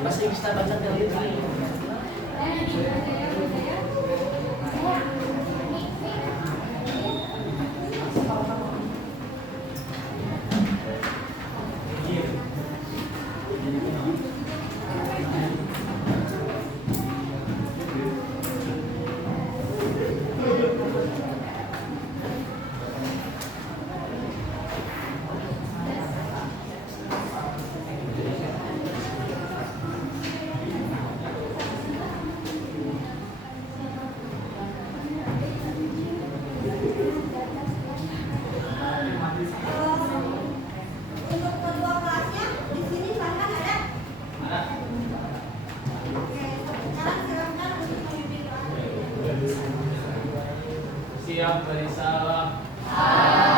Masih bisa baca dari ini. Siap berisalah. Amin.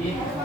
ada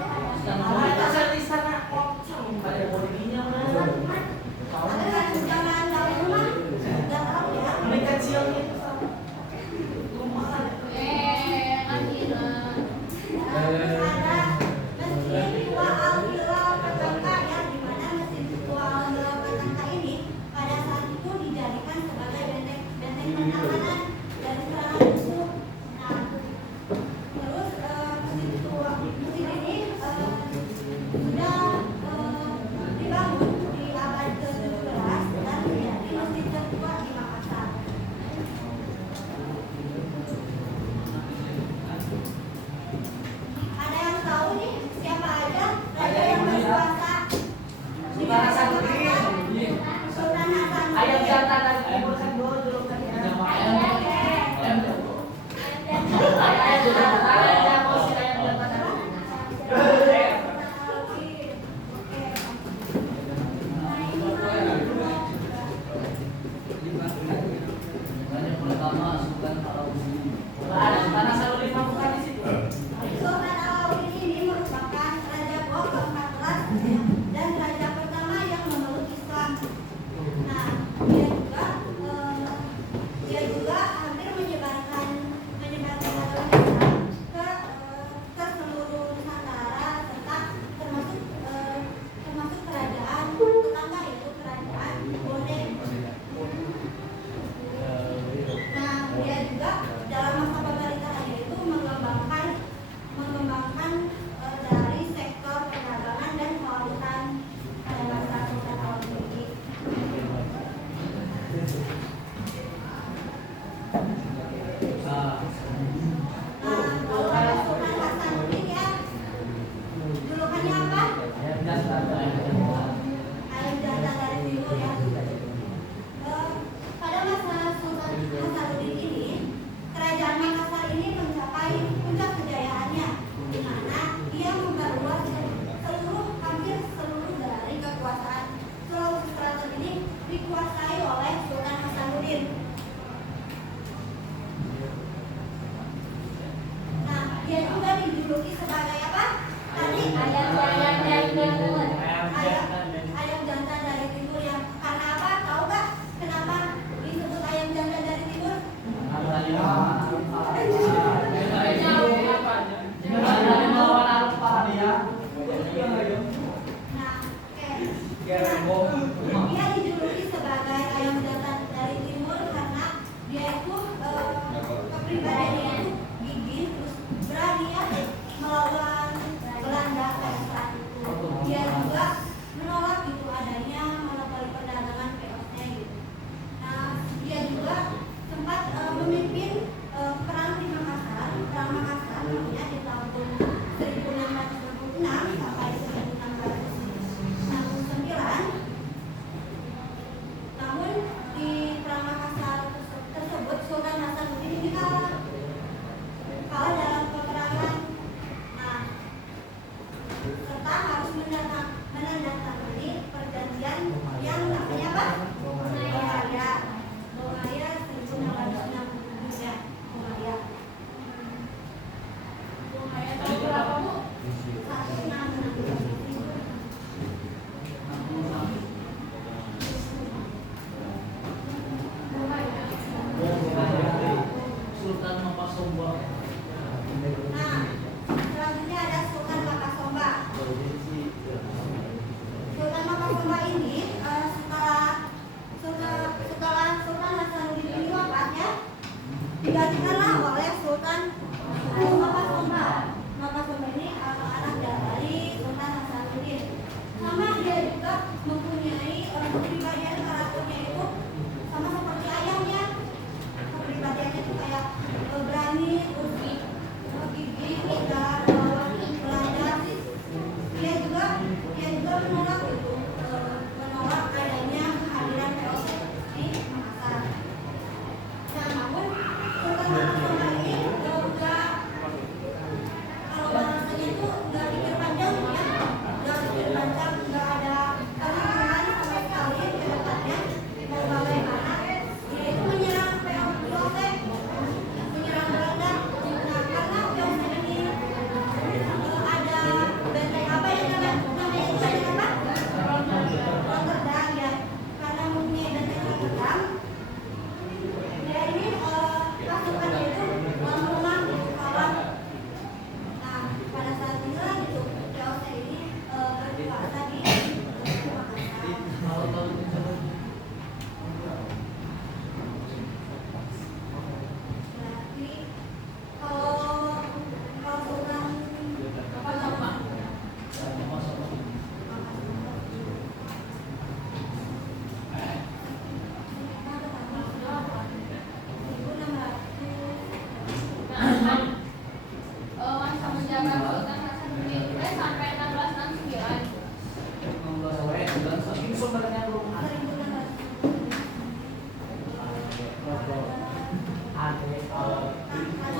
Lanjut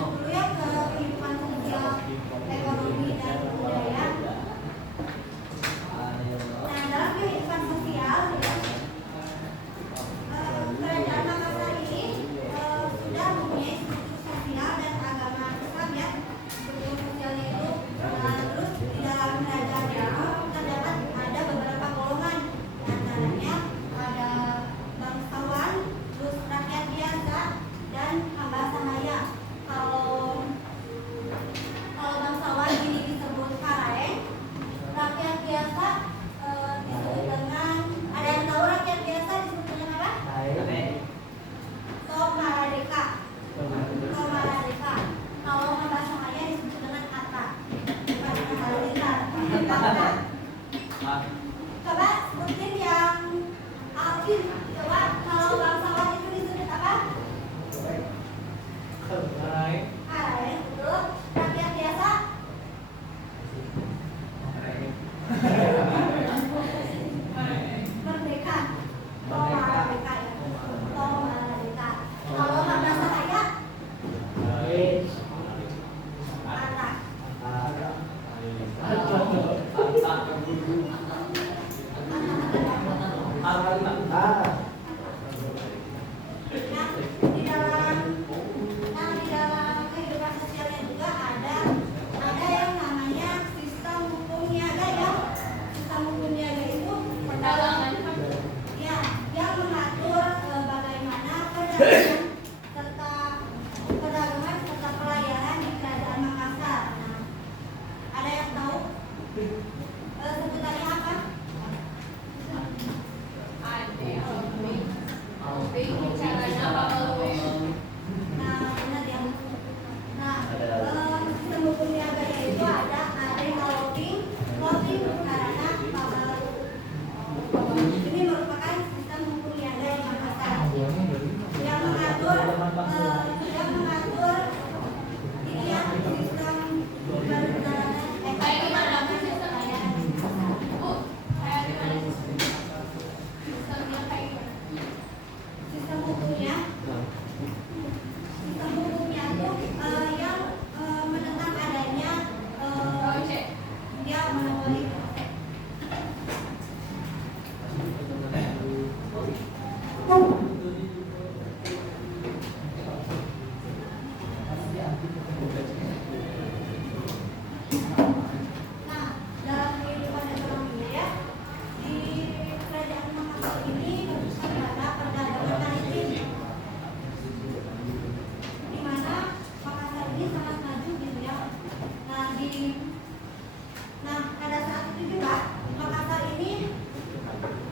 dulu ya ke kehidupan sosial, ekonomi dan budaya. Nah, dalam kehidupan sosial, kerajaan Makassar ini sudah mempunyai struktur sosial dan agama Islam ya. Struktur sosialnya itu terus di dalam kerajaan itu terdapat ada beberapa golongan. Di antaranya ada bangsawan, terus rakyat biasa dan hamba sahaya. Kalau bangsawan ini disebut karaeng, rakyat biasa disebut dengan, ada yang tahu rakyat biasa disebut dengan apa? Tomaradeka. Kalau hamba sahaya disebut dengan kata. Bukan halilintar, kata. Coba sebutin yang Alvin. Coba kalau bangsawan itu disebut apa? Karaeng, betul. Rakyat biasa? Merdeka. Tomaradeka ya. Tomaradeka. Kalau hamba sahaya? Kata. Nah, di dalam kehidupan sosialnya juga ada yang namanya sistem hukum niaga ya. Sistem hukum niaga itu ya, yang mengatur bagaimana perdagangan serta pelayaran di kerajaan Makassar. Nah, ada yang tahu sebutannya apa? Nah, benar ya. Nah, sistem hukum niaganya itu ada loading karena ini merupakan sistem hukum niaga yang Makassar yang mengatur ini ya, sistem perdagangan pelayaran di Makassar. Sistem hukumnya itu yang menentang adanya dia monopoli. Nah, dalam kehidupan ekonominya ya, di kerajaan Makassar ini ada perdagangan maritim, di mana Makassar ini sangat maju gitu ya. Nah, pada saat itu juga Makassar ini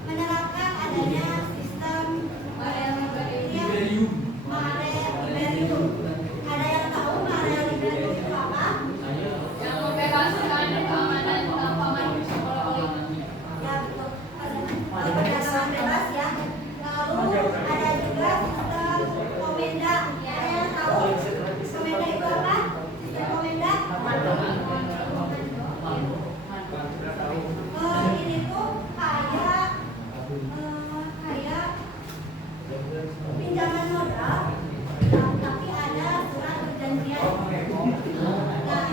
menerapkan adanya sistem Mare Liberum. Ada yang tahu Mare Liberum itu apa? Yang membebaskan keamanan tanpa monopoli. Ya, betul. Perdagangan bebas ya. Lalu ada juga sistem komenda. Ada yang tahu komenda itu apa? Sistem komenda? Ini tuh kayak pinjaman modal, tapi ada surat perjanjian. Nah,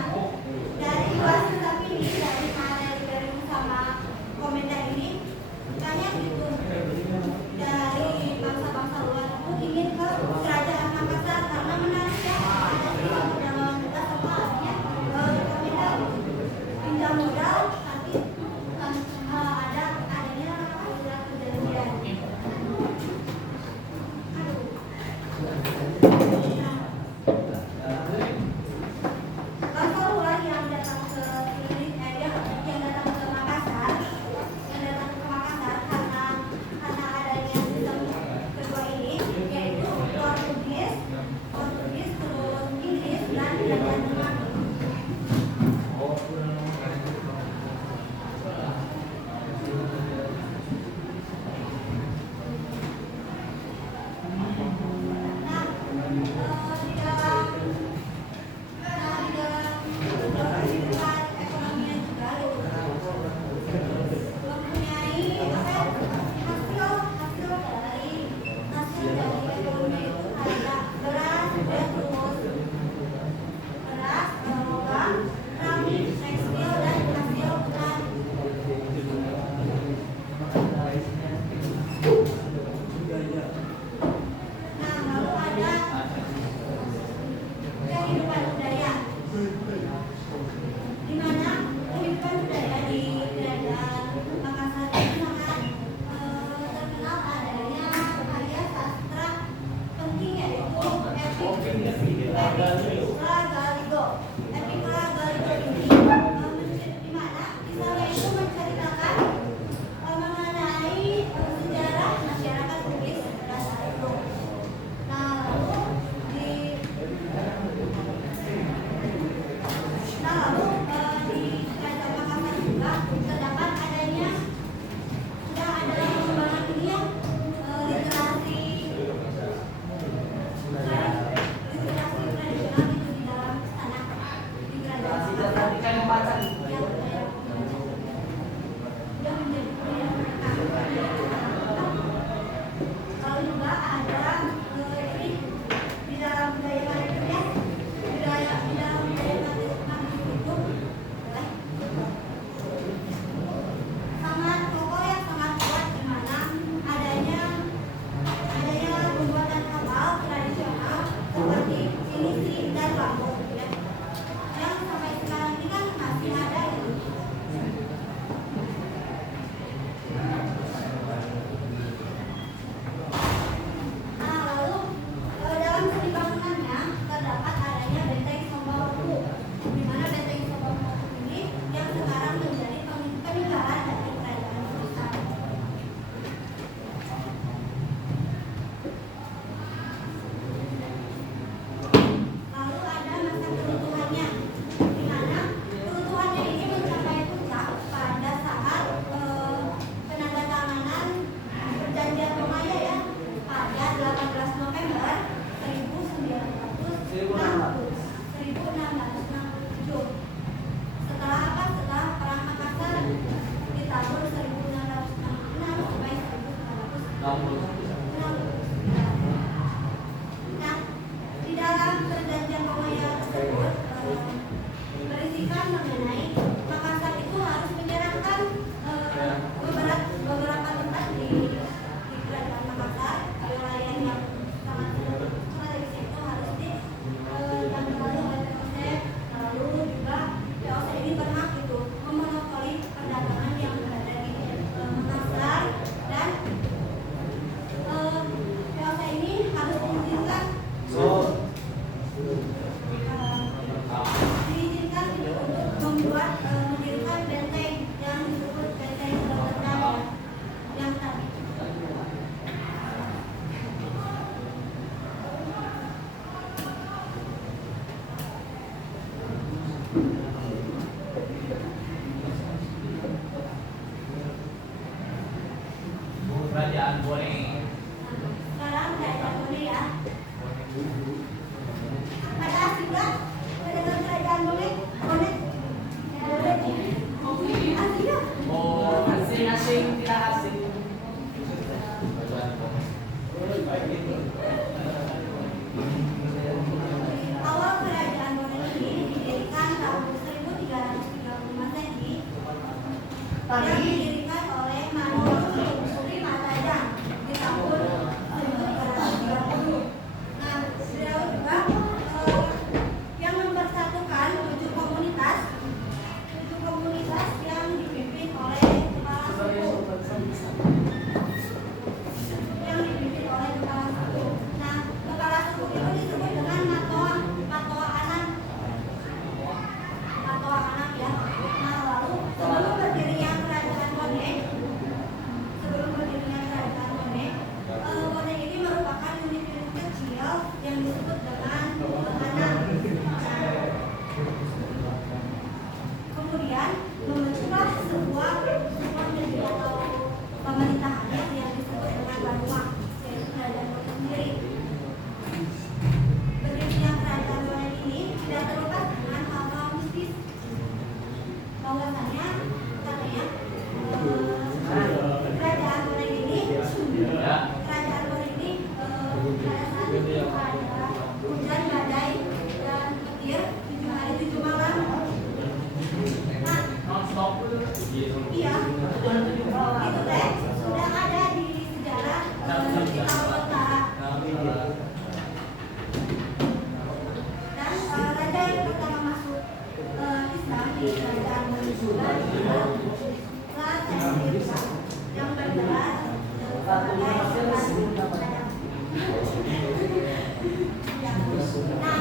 dari dua sistem ini, dari Mare Liberum sama komenda ini, banyak gitu dari bangsa-bangsa luar itu ingin ke kerajaan Makassar karena menarik ya, ada surat perdagangan bebas sama artinya komenda gitu. Pinjam modal tapi adanya surat perjanjian. Bangsa luar yang datang ke sini, yang datang ke Makassar, karena adanya sistem kedua ini, yaitu Portugis, terus Inggris dan kerajaan Denmark. Nah, Galigo. Epikla Galigo ini di mana kisahnya itu menceritakan mengenai sejarah masyarakat Bugis pada saat itu. Nah, lalu di Kerajaan Makassar juga terdapat adanya sudah ada pengembangan ini ya, literasi tradisional itu di dalam sana di Kerajaan Makassar. Yang sudah menjadi budaya mereka. Lalu juga ada ini di dalam budaya mereka ya, di dalam budaya mereka itu sangat kokoh ya, sangat kuat, di mana adanya pembuatan kapal tradisional seperti pinisi dan bambu ya, yang sampai sekarang ini kan masih ada ya. Nah, lalu dalam seni bangunannya terdapat adanya benteng Sombawaku, di mana benteng Sombawaku ini yang sekarang menjadi peninggalan dari Kerajaan Makassar. Lalu ada masa keruntuhannya, di mana keruntuhannya ini mencapai puncak pada saat penandatanganan Perjanjian Romaya ya, pada 18 November 1667. Setelah apa? Setelah Perang Makassar di tahun 1666 sampai 1966. Nah, di dalam Perjanjian Romaya tersebut berisikan mengenai Makassar itu harus menyerahkan beberapa tempat di Kerajaan Makassar, wilayah yang sangat strategis itu harus ditangani oleh POC. Lalu juga POC ini berhak itu memonopoli perdagangan yang berada di Makassar, dan POC ini harus diizinkan untuk membuat mendirikan benteng yang disebut benteng Rotterdam yang tadi. Kerajaan boleh. Sekarang Kerajaan Bone ya. Ada asing nggak? Dengan Kerajaan Bone? Bone? Asing nggak? Oh, asing-asing, tidak asing. Awal Kerajaan Bone ini didirikan tahun 1335 Masehi, yang didirikan oleh Manono Suri Matajang di tahun 1330. Nah, beliau juga yang mempersatukan 7 komunitas yang dipimpin oleh kepala suku. Nah, kepala suku itu disebut dengan Matoa Anak ya. Nah, lalu sebelum berdirinya Kerajaan Bone, Bone ini merupakan unit-unit kecil yang disebut dengan Anak. Kemudian membentuklah sebuah negeri atau pemerintahan yang disebut dengan Banua, yaitu Kerajaan Bone sendiri. Berdirinya Kerajaan Bone ini tidak terlepas dengan hal-hal mistis. Bahwasanya katanya Kerajaan Bone ini pada saat itu ada hujan badai dan petir 7 hari 7 malam. Nah, iya, itu teh sudah ada di sejarah di Kota. Dan raja yang pertama masuk Islam di Kerajaan Bone juga adalah Raja yang bergelar sebagai Nah,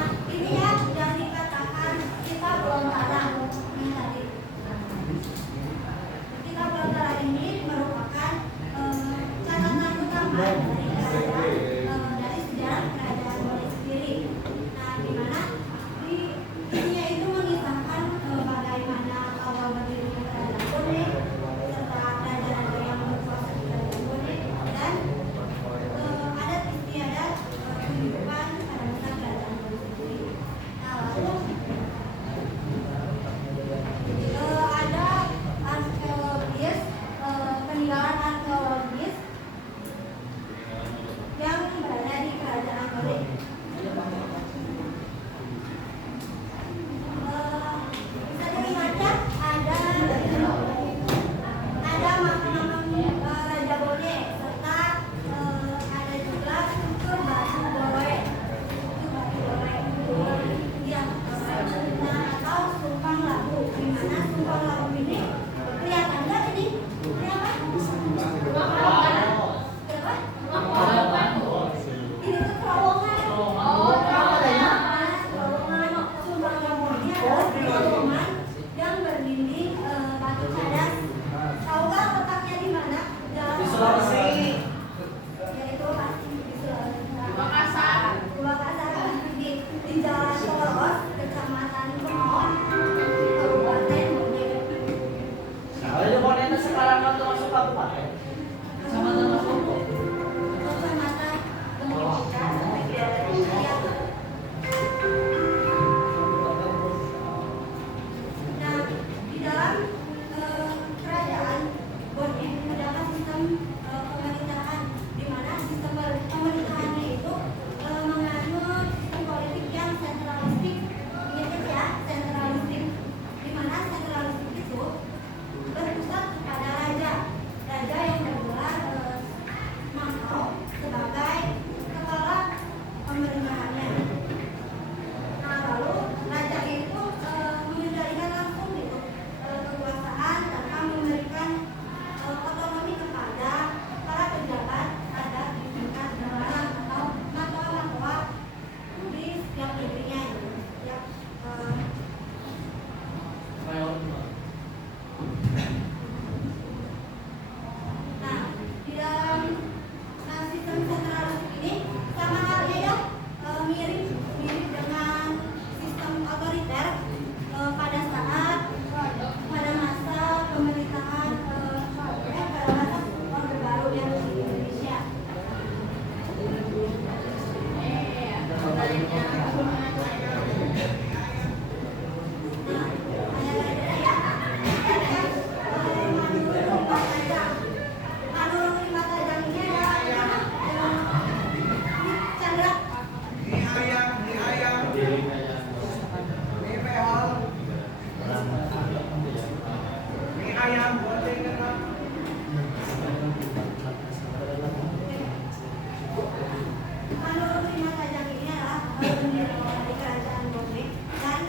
di kerajaan Bone, dan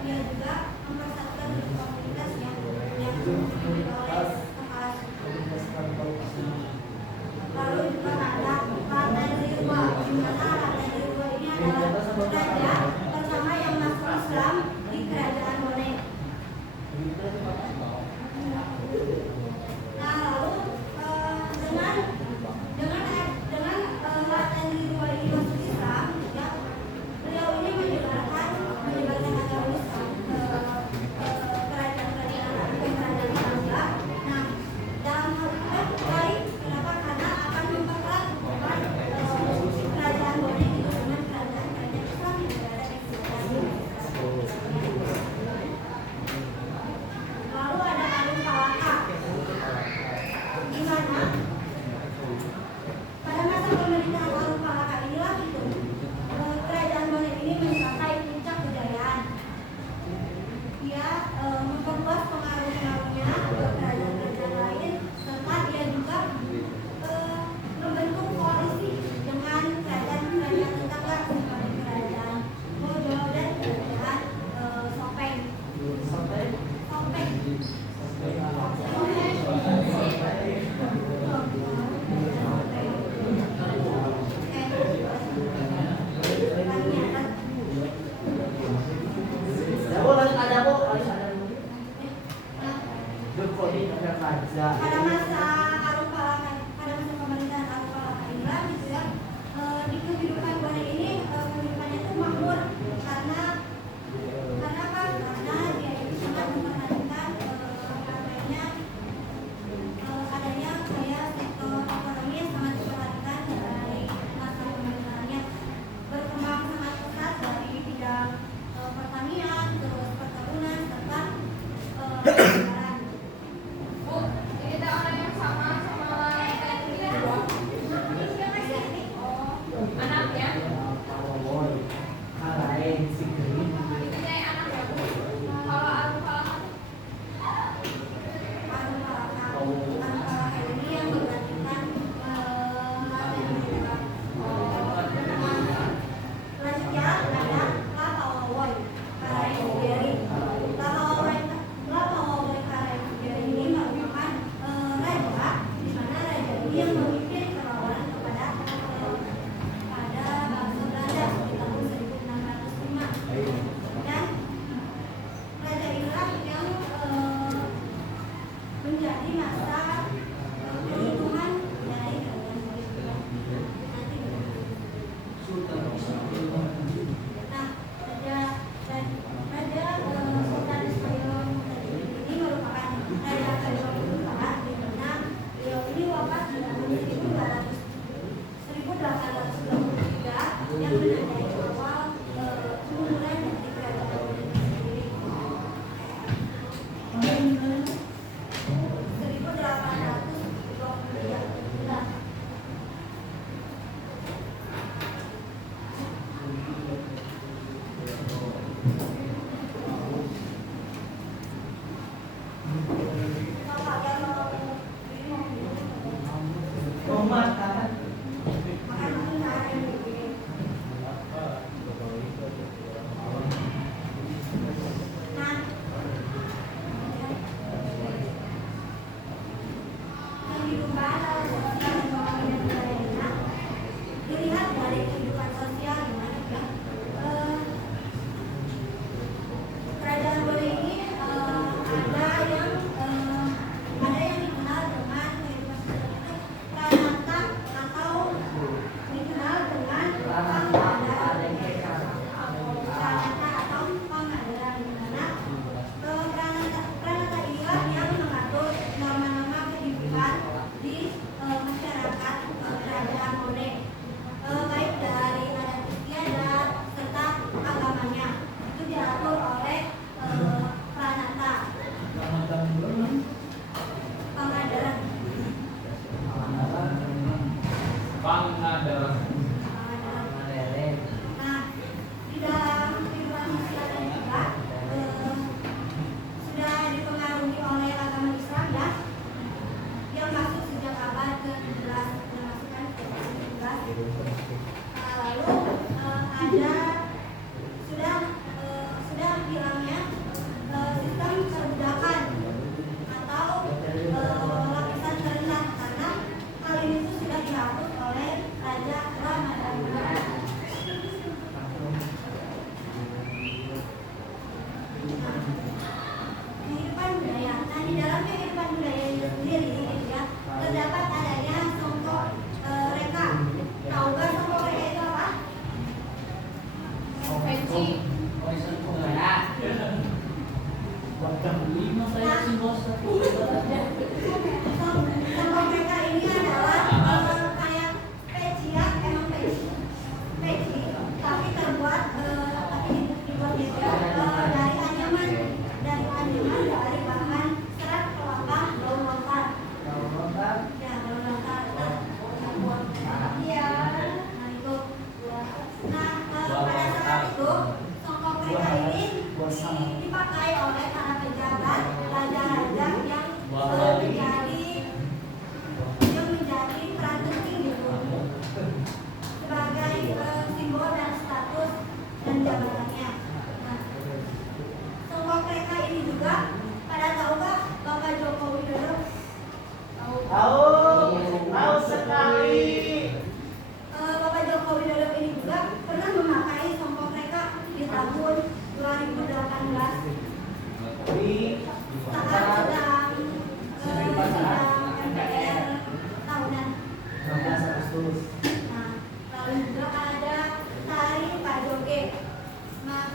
dia juga mempersatukan komunitas yang dipimpin oleh kepala suku. Lalu juga ada Raden Rirwa, di mana Raden Rirwa ini adalah raja pertama yang masuk Islam di kerajaan Bone. Nah, lalu dengan Raden Rirwa ini masuk Islam, ya, beliau ini menyebarkan agama Islam ke kerajaan-kerajaan Belanda. Nah, dalam hal itu baik, kenapa? Karena akan mempererat hubungan kerajaan Bone itu dengan kerajaan-kerajaan Islam yang berada di sekitar. Lalu ada Arung Palaka, di mana pada masa pemerintahan Arung Palaka inilah itu kerajaan Bone ini mencapai puncak kejayaan. Dia memperluas pengaruh-pengaruhnya ke kerajaan-kerajaan lain, serta dia juga membentuk koalisi dengan kerajaan-kerajaan tetangga seperti kerajaan Bodo dan kerajaan Sopeng. Pada masa pemerintahan Arung Palaka inilah gitu ya, di kehidupan Bone ini kehidupannya itu makmur karena apa? Karena dia itu sangat memperhatikan adanya kayak sektor ekonomi yang sangat diperhatikan dari masa pemerintahannya, berkembang sangat pesat dari bidang pertanian, terus perkebunan, serta perikanan. Bu, kita orang yang sama kayak ini kan? Oh, anaknya? Itu kayak anaknya, Bu. Kalau Arung Palaka Arung Palaka ini yang menggantikan Raden Rirwa. Selanjutnya ada Lapawowoy Karaenggiri. Lapawowoy Karaenggiri ini merupakan raja, di mana raja ini yang memimpin perlawanan kepada bangsa Belanda di tahun 1605. Dan raja inilah yang menjadi masa peruntungan dari kerajaan Bone. Nah, raja Sultan Ismail ini merupakan raja kedua di mana beliau ini wafat di tahun 1823 yang menandai awal kemunduran dari kerajaan Bone sendiri. 1823. Kalau yang mau makan begini. Nah, yang dikembang dalam pembangunan lainnya dilihat dari kehidupan sosial gimana ya. Kunci. Songkok mereka ini adalah kayak peci ya, emang peci, tapi terbuat tapi dibuat dari anyaman dari bahan serat kelapa daun lontar. Ya, daun lontar. Iya. Nah itu. Nah pada saat itu songkok mereka ini dipakai oleh para pejabat, raja-raja yang menjadi peran penting gitu sebagai simbol dan status dan jabatannya. Nah, songkok mereka ini juga pada tahu nggak Bapak Joko Widodo? Tahu sekali. Bapak Joko Widodo ini juga pernah memakai songkok mereka di tahun 2018 saat sedang MPR tahunan. Nah, lalu juga ada tari Pajoge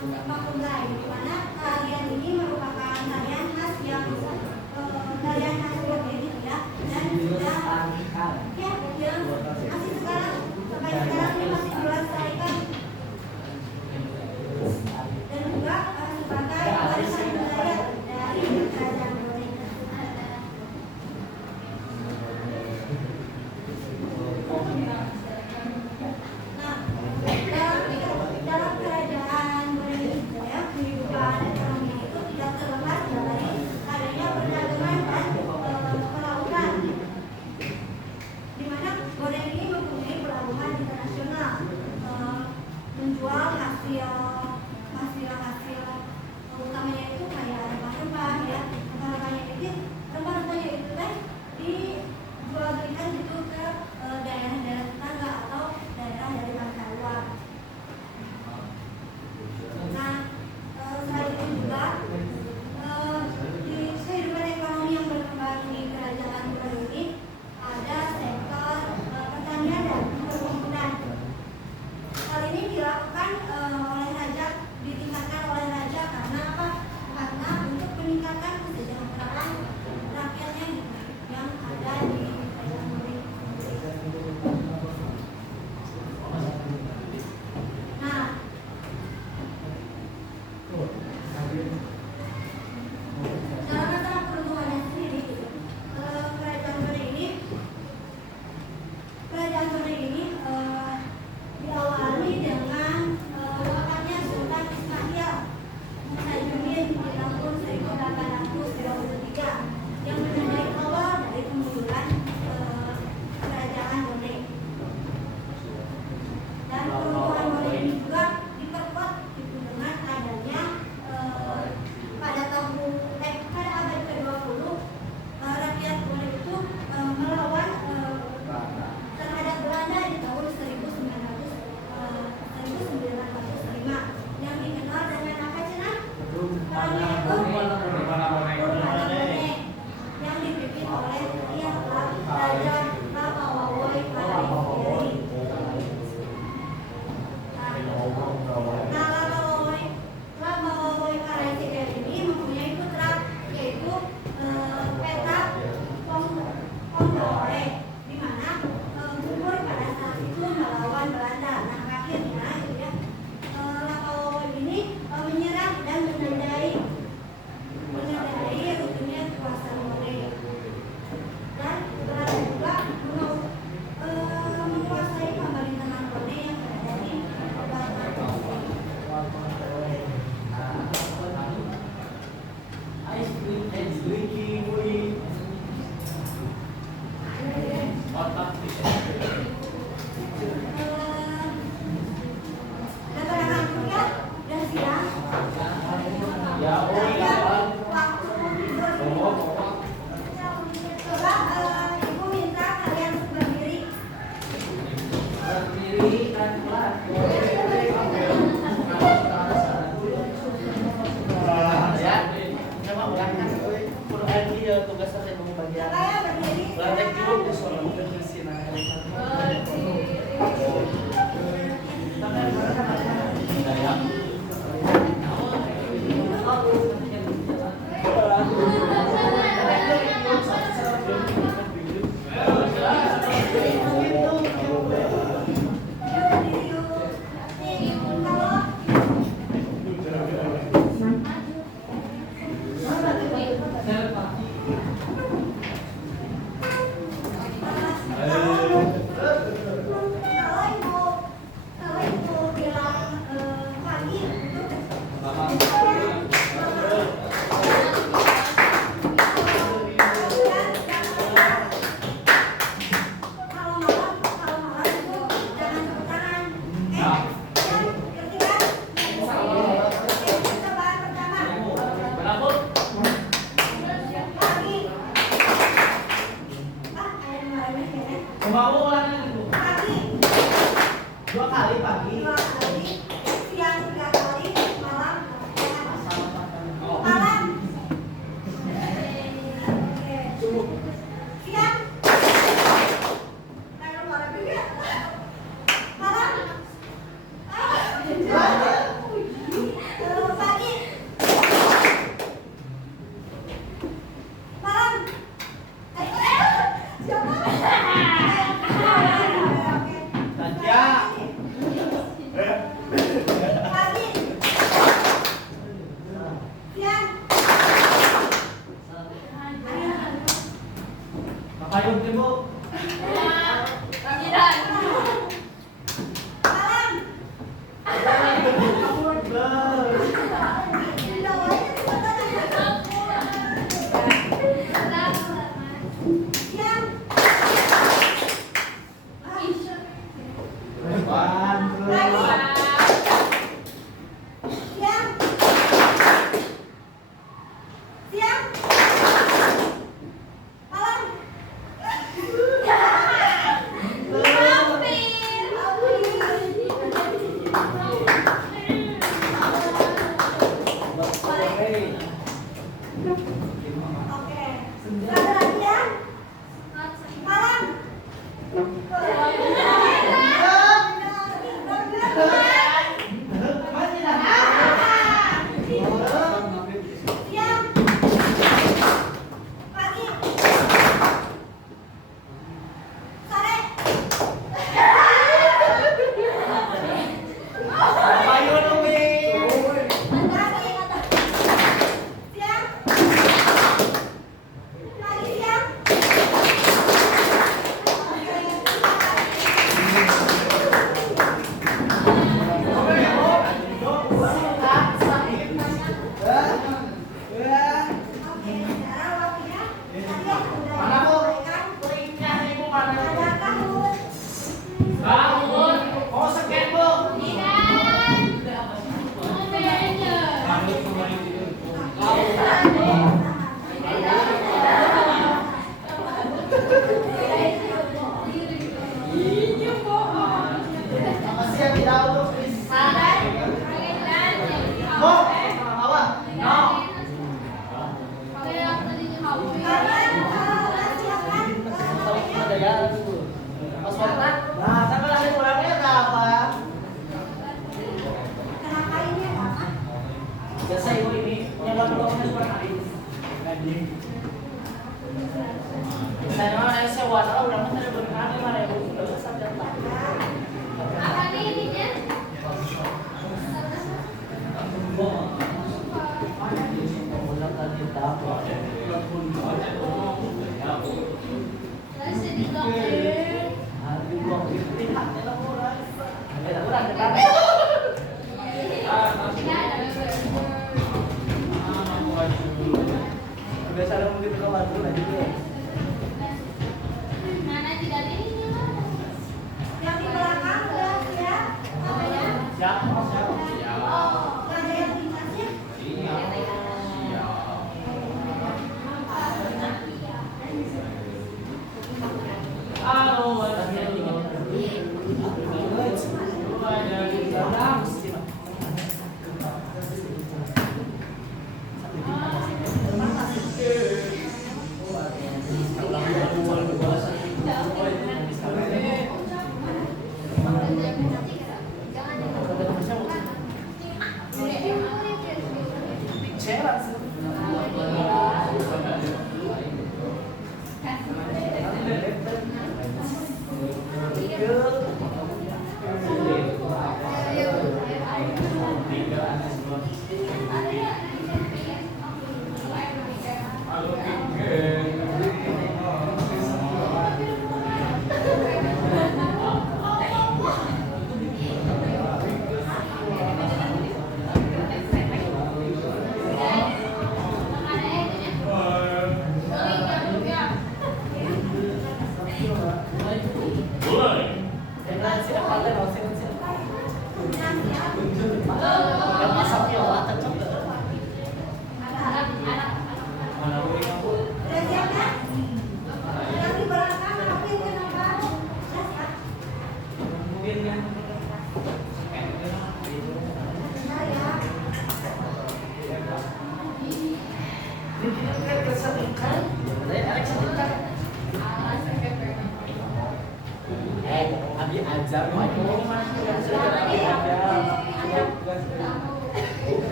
Makungai, di mana tarian ini merupakan tarian khas Joge gitu ya, dan sudah yang masih sampai sekarang ini masih dilestarikan dan juga sebagai warisan budaya dari kerajaan Brunei. Nah, dalam kerajaan Brunei itu ya, kehidupan ekonomi itu tidak terlepas dari adanya perdagangan dan pelautan, di mana Brunei ini mempunyai pelabuhan internasional, menjual hasil utamanya itu kayak rempah-rempah ya, rempah-rempahnya itu teh dijual belikan gitu ke daerah-daerah tetangga atau daerah dari bangsa luar. Nah, selain itu juga di kehidupan ekonomi yang berkembang di kerajaan Brunei ini ada sektor pertanian dan perkebunan. Hal ini dilakukan ditingkatkan oleh raja karena apa? Karena untuk meningkatkan kesejahteraan rakyatnya yang ada di kerajaan Brunei.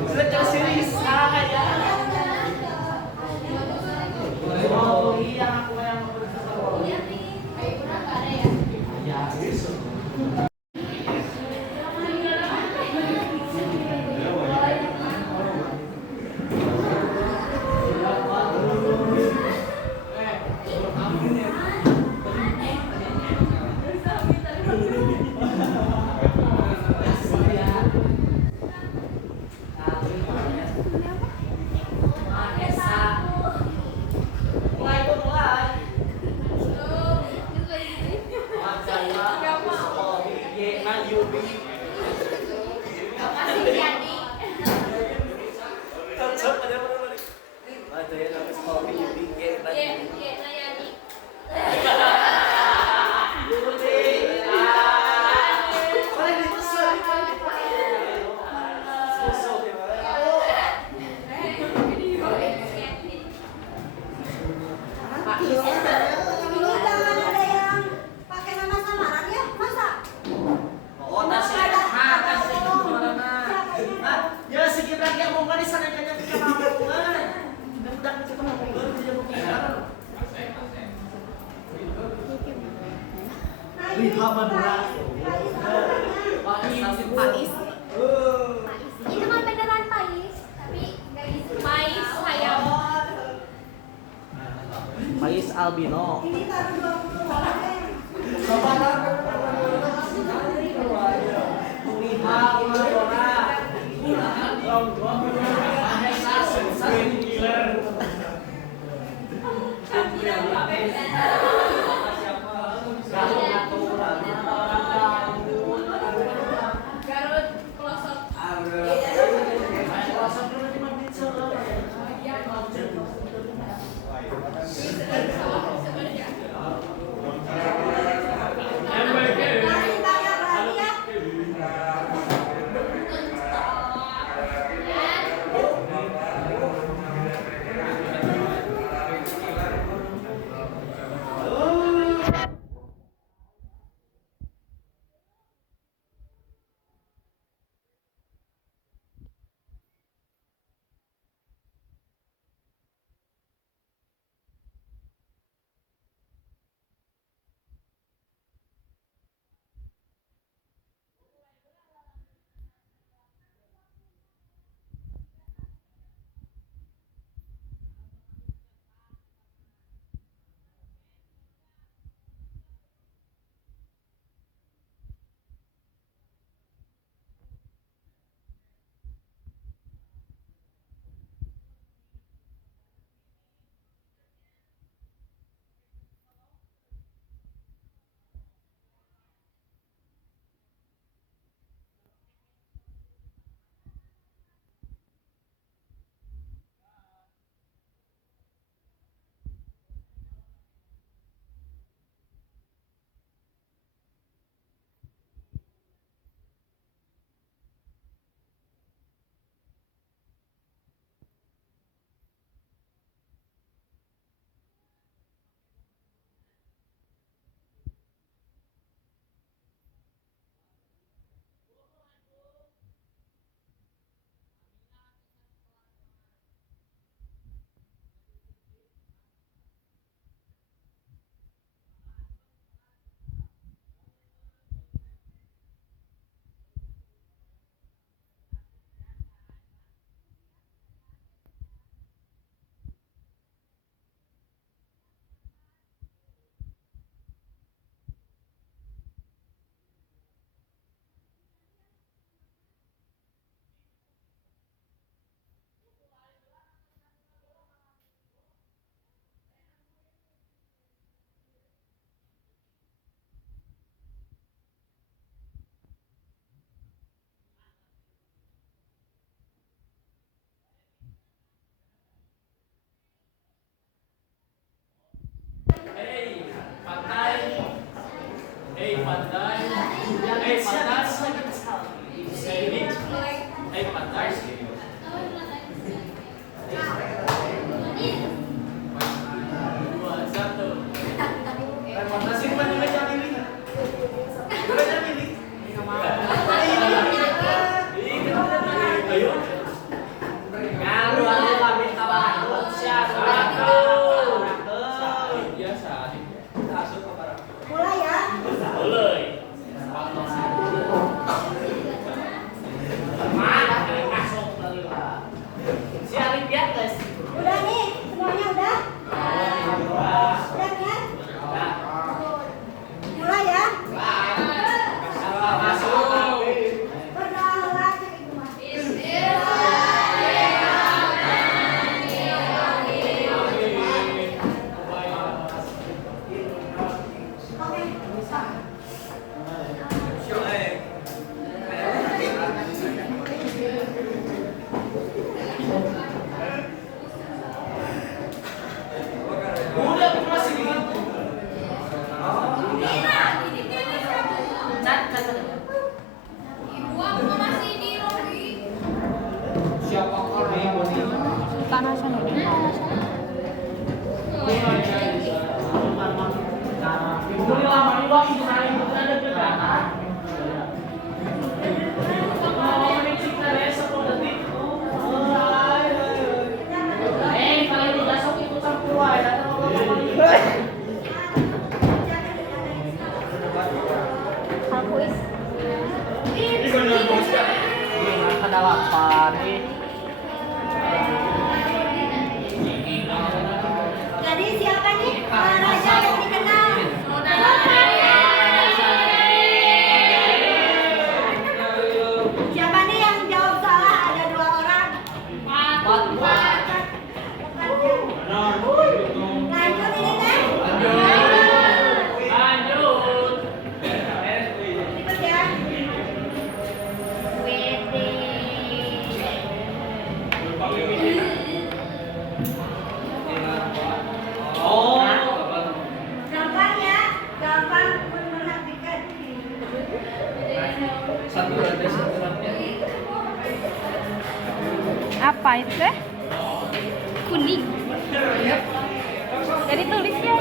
Sudah kasih Risa ya. Oh iya aku yang Ayo kurang nggak ada ya? ya. Ini jangan ada yang pakai nama samaran ya, masa? Oh, nasi nasi ya sedikit lagi yang mau di sana kayaknya kita mau udah kita mau tidak mungkin. Lihat Madura. Pais. Itu kan beneran Pais, tapi Mais sayang. Pais albino. ini baru 20 orang ya. Garut pelosok. Masih banyak lagi ya. Aku is. Jadi siapa nih raja yang dikenal? Siapa nih yang jawab salah? Ada 2 orang. Lanjut ini teh. Ikut ya. Gampang ya, gampang menartikan. Apa itu teh? Kuning. Jadi tulisnya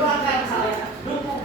Doakan saya, dukung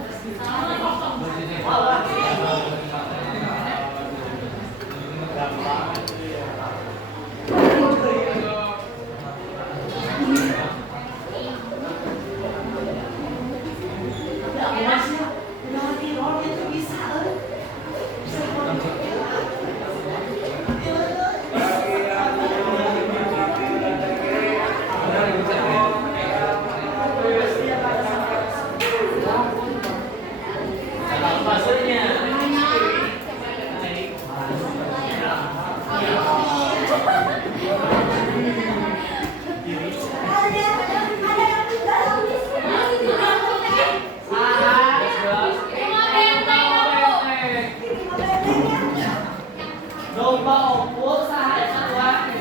Domba ompul sahaya satuan.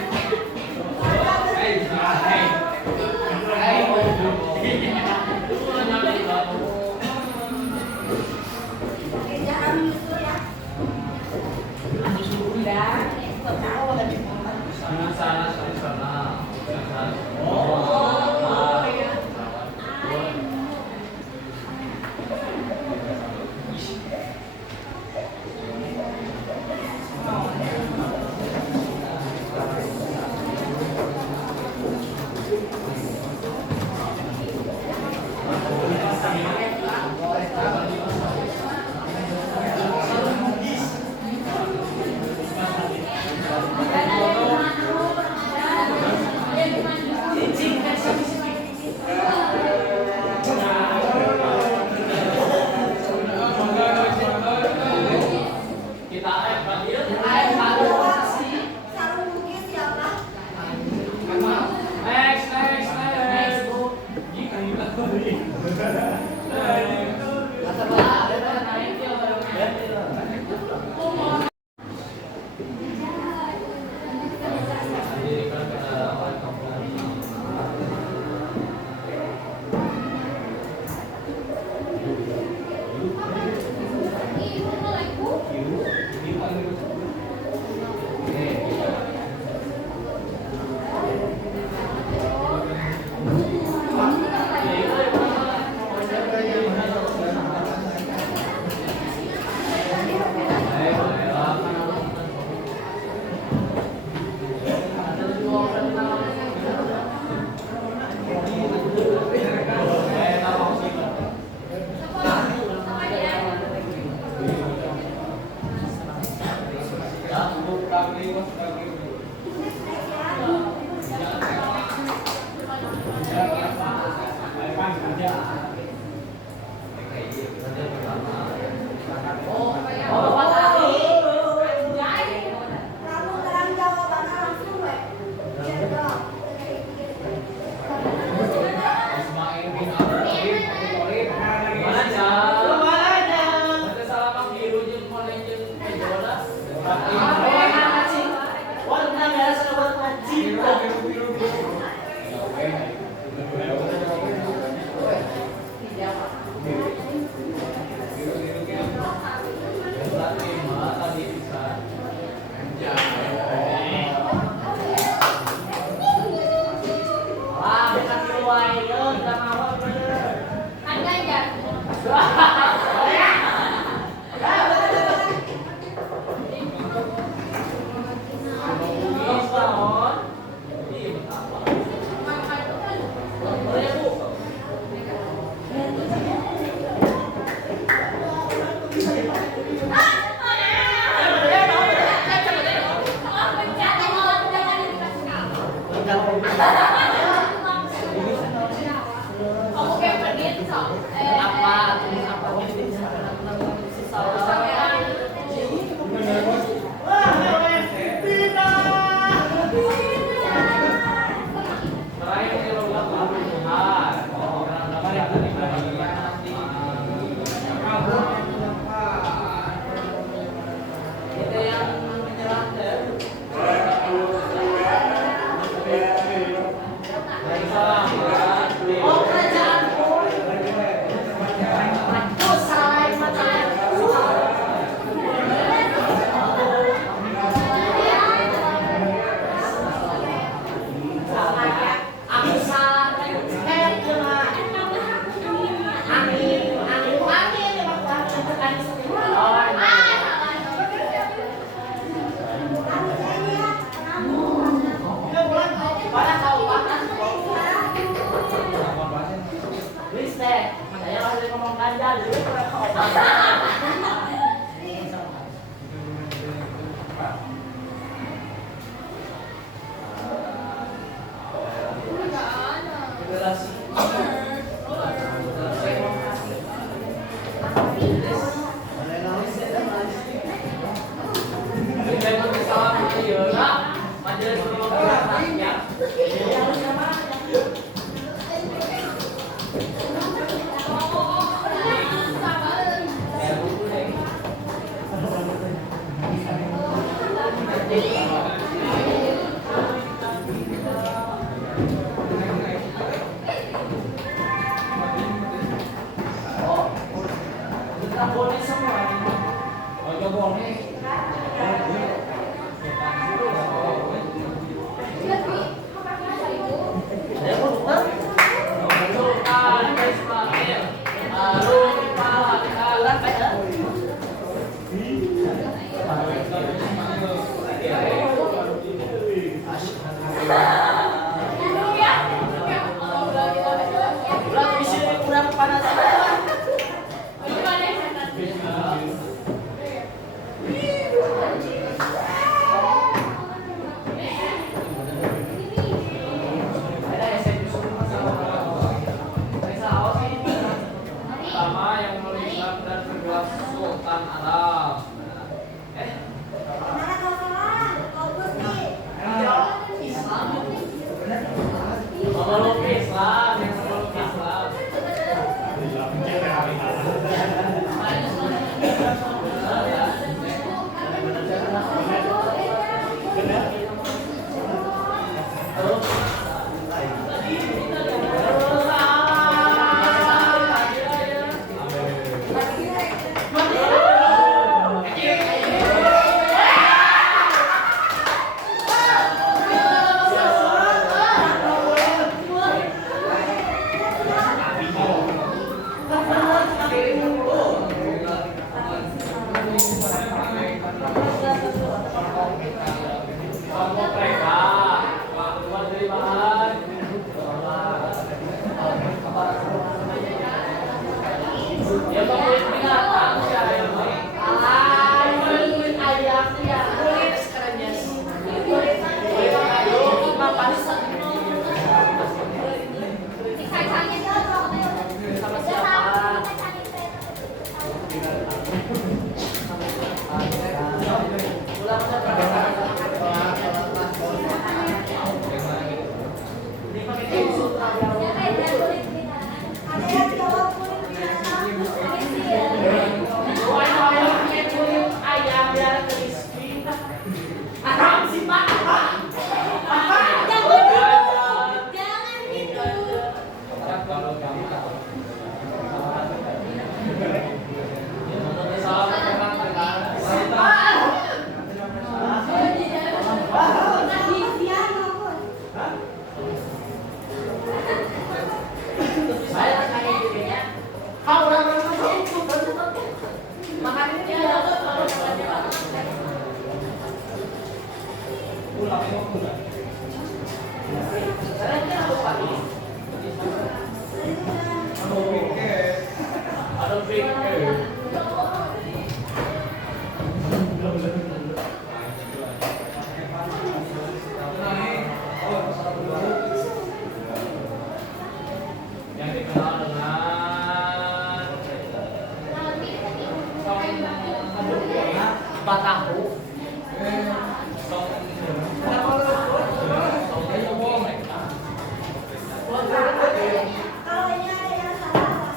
Kalau ini ada yang salah,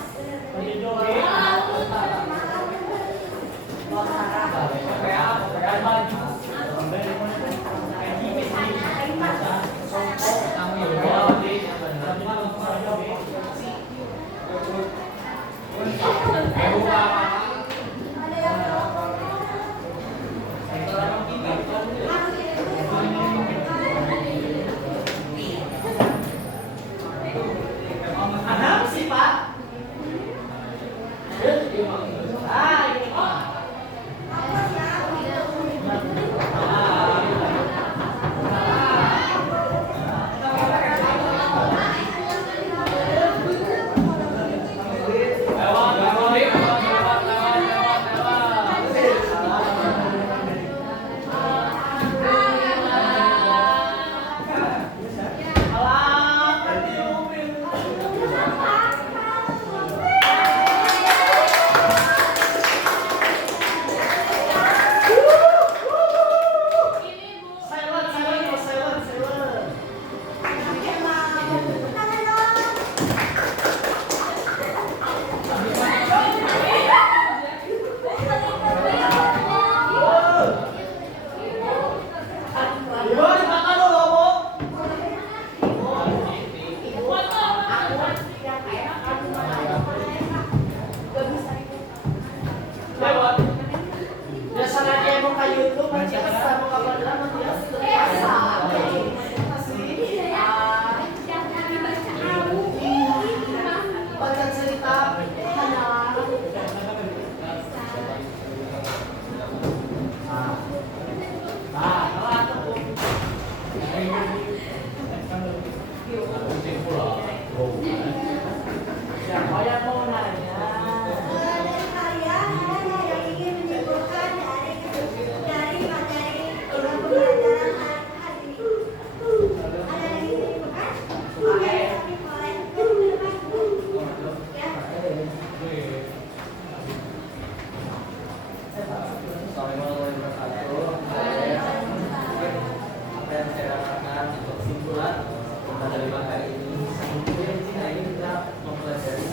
yang saya dapatkan untuk kesimpulan pada 5 kali ini, kemudian di sini ini kita mempelajari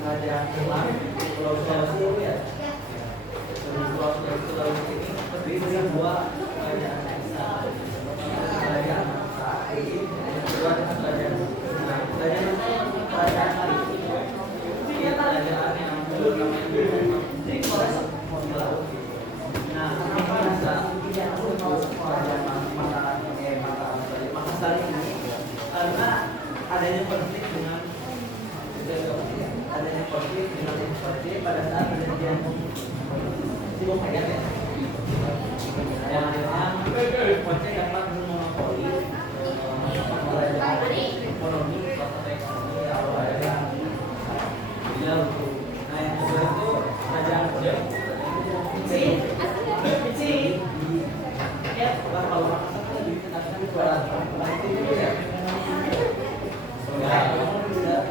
pengajaran ulang di Pulau Sulawesi ya. Di Pulau Sulawesi ini terdiri dari 2 pelajaran ekstra. Pelajaran saat ini kedua dengan pelajaran pelajaran hari ini. Ini pelajaran yang belum namanya jadi proses formula. Nah, kenapa bisa mata ini? Karena adanya konflik dengan seperti pada saat perjanjian Timur Tengah ya. Yang dapat memonopoli ekonomi awal ada. Nah yang kedua itu kerajaan ya kalau makan lebih kenalkan jualan itu ya. Nah, kenapa bisa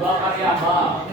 Dua kali abang.